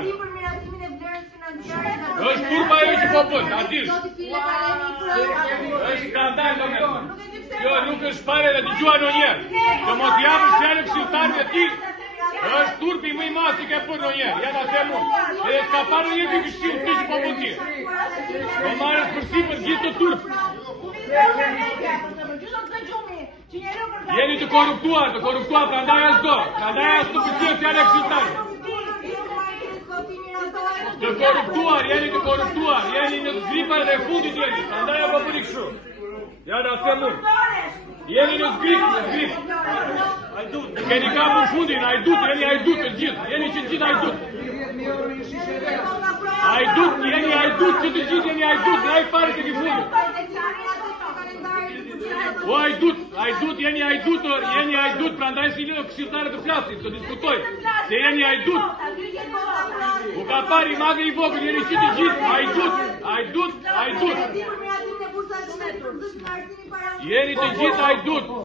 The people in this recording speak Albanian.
këshilltar. Është turpa ajo që po bën, a dish? Është skandal domethënë. Jo, nuk është fare dhe dëgjua ndonjëherë. Të mos japësh fjalë këshilltarit e tij. Është turpi më i madh që ka bërë ndonjëherë. Ja ta them unë. Edhe s'ka parë një këshill ti që po bën ti. Po marrësh përsipër gjithë të turp. Jeni të korruptuar, prandaj as do. Prandaj as të pëlqen fjalë këshilltarit. Të korruptuar, jeni në zgripa dhe fundit jeni, prandaj apo bëni kështu. Ja na them unë. Jeni në zgrip. Keni kapur fundin, hajdut, jeni hajdut të gjithë, jeni që të gjithë hajdut. Hajdut, jeni hajdut që të gjithë, jeni hajdut, na i fare të ki fundit. O hajdut, jeni hajdut, prandaj si në këshilltarë të flasin, të diskutojnë, se jeni hajdut. U ka pari magë i vogël, jeni që të gjithë, hajdut. Jeni të gjithë hajdut.